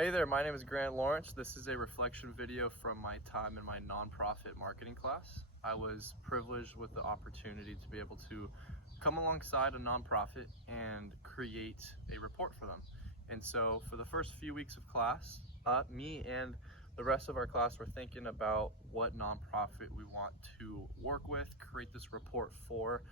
Hey there, my name is Grant Lawrence. This is a reflection video from my time in my nonprofit marketing class. I was privileged with the opportunity to be able to come alongside a nonprofit and create a report for them. And so for the first few weeks of class, me and the rest of our class were thinking about what nonprofit we want to work with, create this report for,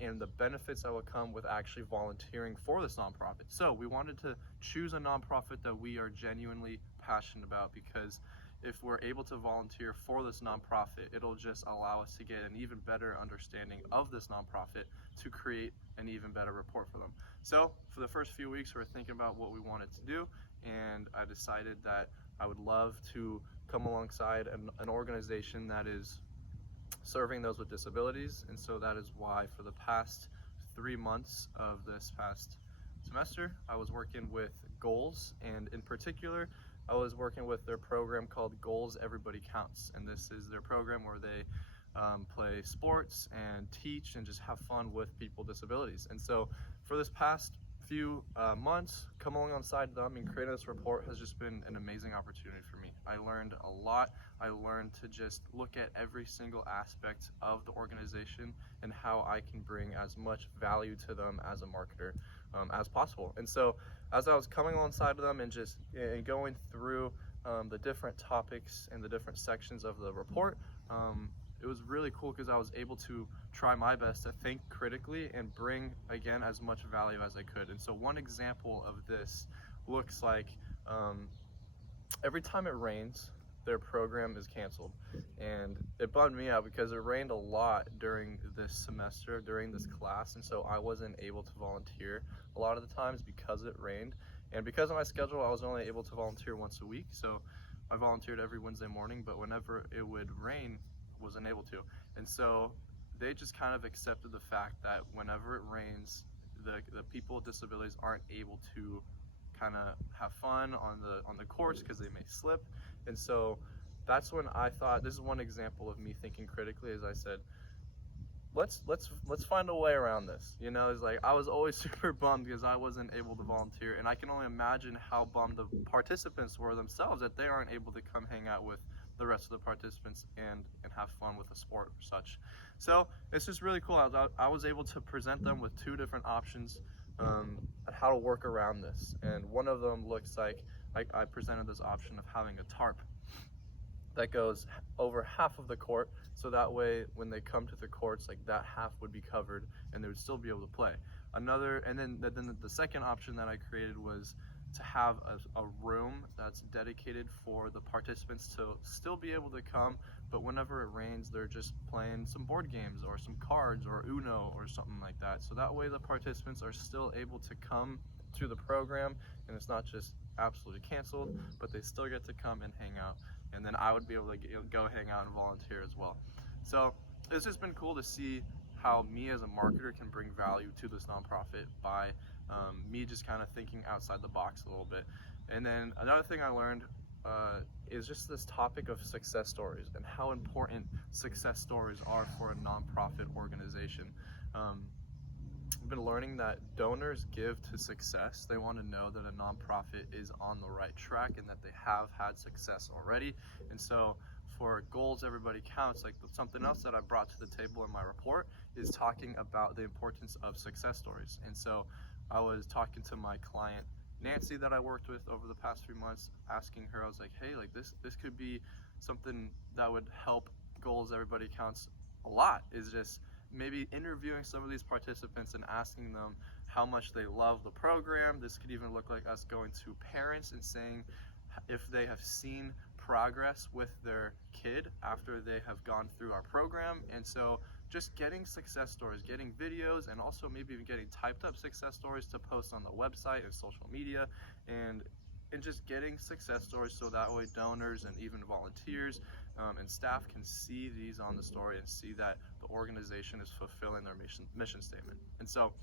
and the benefits that would come with actually volunteering for this nonprofit. So we wanted to choose a nonprofit that we are genuinely passionate about, because if we're able to volunteer for this nonprofit, it'll just allow us to get an even better understanding of this nonprofit to create an even better report for them. So for the first few weeks, we were thinking about what we wanted to do, and I decided that I would love to come alongside an organization that is serving those with disabilities. And so that is why for the past 3 months of this past semester, I was working with Goals, and in particular, I was working with their program called Goals Everybody Counts. And this is their program where they play sports and teach and just have fun with people with disabilities. And so for this past few months, coming alongside them and creating this report has just been an amazing opportunity for me. I learned a lot. I learned to just look at every single aspect of the organization and how I can bring as much value to them as a marketer as possible. And so as I was coming alongside of them and just going through the different topics and the different sections of the report, it was really cool because I was able to try my best to think critically and bring, again, as much value as I could. And so one example of this looks like every time it rains, their program is canceled. And it bummed me out because it rained a lot during this semester, during this class. And so I wasn't able to volunteer a lot of the times because it rained. And because of my schedule, I was only able to volunteer once a week. So I volunteered every Wednesday morning, but whenever it would rain, wasn't able to. And so they just kind of accepted the fact that whenever it rains, the people with disabilities aren't able to kind of have fun on the courts because they may slip. And so that's when I thought, this is one example of me thinking critically. As I said, let's find a way around this. It's like I was always super bummed because I wasn't able to volunteer, and I can only imagine how bummed the participants were themselves that they aren't able to come hang out with the rest of the participants and have fun with the sport or such. So it's just really cool. I was able to present them with two different options on how to work around this, and one of them looks like I presented this option of having a tarp that goes over half of the court, so that way when they come to the courts, like that half would be covered and they would still be able to play. And then the second option that I created was to have a room that's dedicated for the participants to still be able to come, but whenever it rains, they're just playing some board games or some cards or Uno or something like that. So that way the participants are still able to come to the program, and it's not just absolutely canceled, but they still get to come and hang out. And then I would be able to go hang out and volunteer as well. So it's just been cool to see how me as a marketer can bring value to this nonprofit by me just kind of thinking outside the box a little bit. And then another thing I learned is just this topic of success stories and how important success stories are for a nonprofit organization. I've been learning that donors give to success. They want to know that a nonprofit is on the right track and that they have had success already. And so for Goals Everybody Counts, like something else that I brought to the table in my report is talking about the importance of success stories. And so I was talking to my client Nancy that I worked with over the past few months, asking her, I was like, hey, like this could be something that would help Goals Everybody Counts a lot, is just maybe interviewing some of these participants and asking them how much they love the program. This could even look like us going to parents and saying if they have seen progress with their kid after they have gone through our program. And so just getting success stories, getting videos, and also maybe even getting typed up success stories to post on the website and social media, and just getting success stories so that way donors and even volunteers and staff can see these on the story and see that the organization is fulfilling their mission statement. And so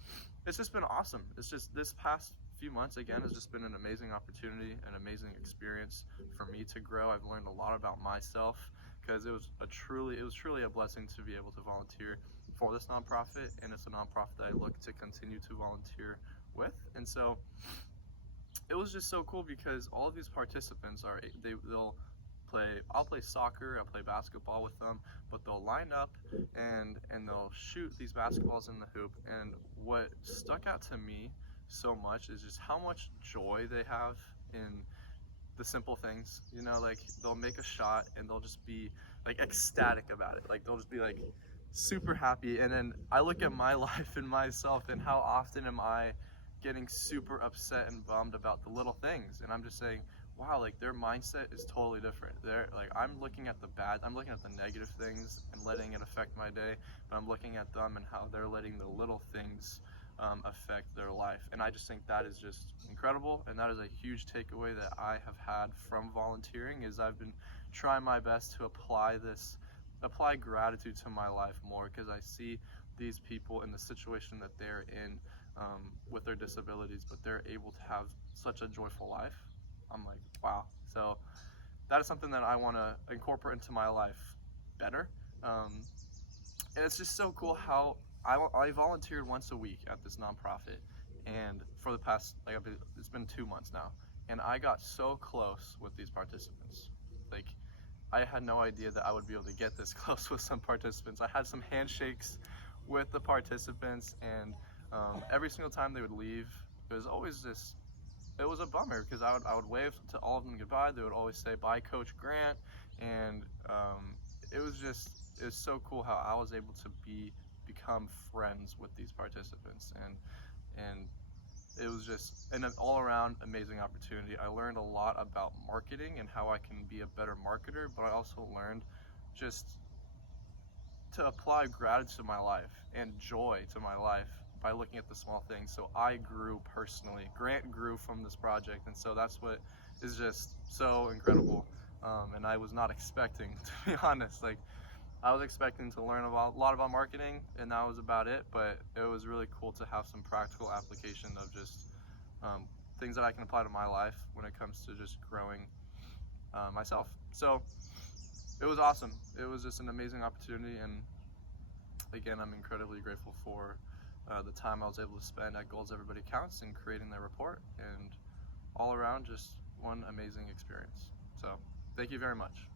it's just been awesome. It's just this past few months again has just been an amazing opportunity, an amazing experience for me to grow. I've learned a lot about myself because it was truly a blessing to be able to volunteer for this nonprofit, and it's a nonprofit that I look to continue to volunteer with. And so it was just so cool because all of these participants they'll play. I'll play soccer, I'll play basketball with them, but they'll line up and they'll shoot these basketballs in the hoop. And what stuck out to me so much is just how much joy they have in the simple things. You know, like they'll make a shot and they'll just be like ecstatic about it. Like they'll just be like super happy. And then I look at my life and myself, and how often am I getting super upset and bummed about the little things? And I'm just saying, wow, like their mindset is totally different. They're like, I'm looking at I'm looking at the negative things and letting it affect my day, but I'm looking at them and how they're letting the little things affect their life. And I just think that is just incredible, and that is a huge takeaway that I have had from volunteering. Is I've been trying my best to apply gratitude to my life more, because I see these people in the situation that they're in, with their disabilities, but they're able to have such a joyful life. I'm like, wow. So that is something that I want to incorporate into my life better. And it's just so cool how I volunteered once a week at this nonprofit, and for the past, like, it's been 2 months now, and I got so close with these participants. Like, I had no idea that I would be able to get this close with some participants. I had some handshakes with the participants, and every single time they would leave, it was always this. It was a bummer, because I would wave to all of them goodbye. They would always say, "Bye, Coach Grant," and it was so cool how I was able to become friends with these participants, and it was just an all-around amazing opportunity. I learned a lot about marketing and how I can be a better marketer, but I also learned just to apply gratitude to my life and joy to my life by looking at the small things. So I grew personally. Grant grew from this project, and so that's what is just so incredible. And I was not expecting, to be honest. Like, I was expecting to learn a lot about marketing, and that was about it. But it was really cool to have some practical application of just things that I can apply to my life when it comes to just growing myself. So it was awesome. It was just an amazing opportunity, and again, I'm incredibly grateful for the time I was able to spend at Goals Everybody Counts and creating their report, and all around just one amazing experience. So thank you very much.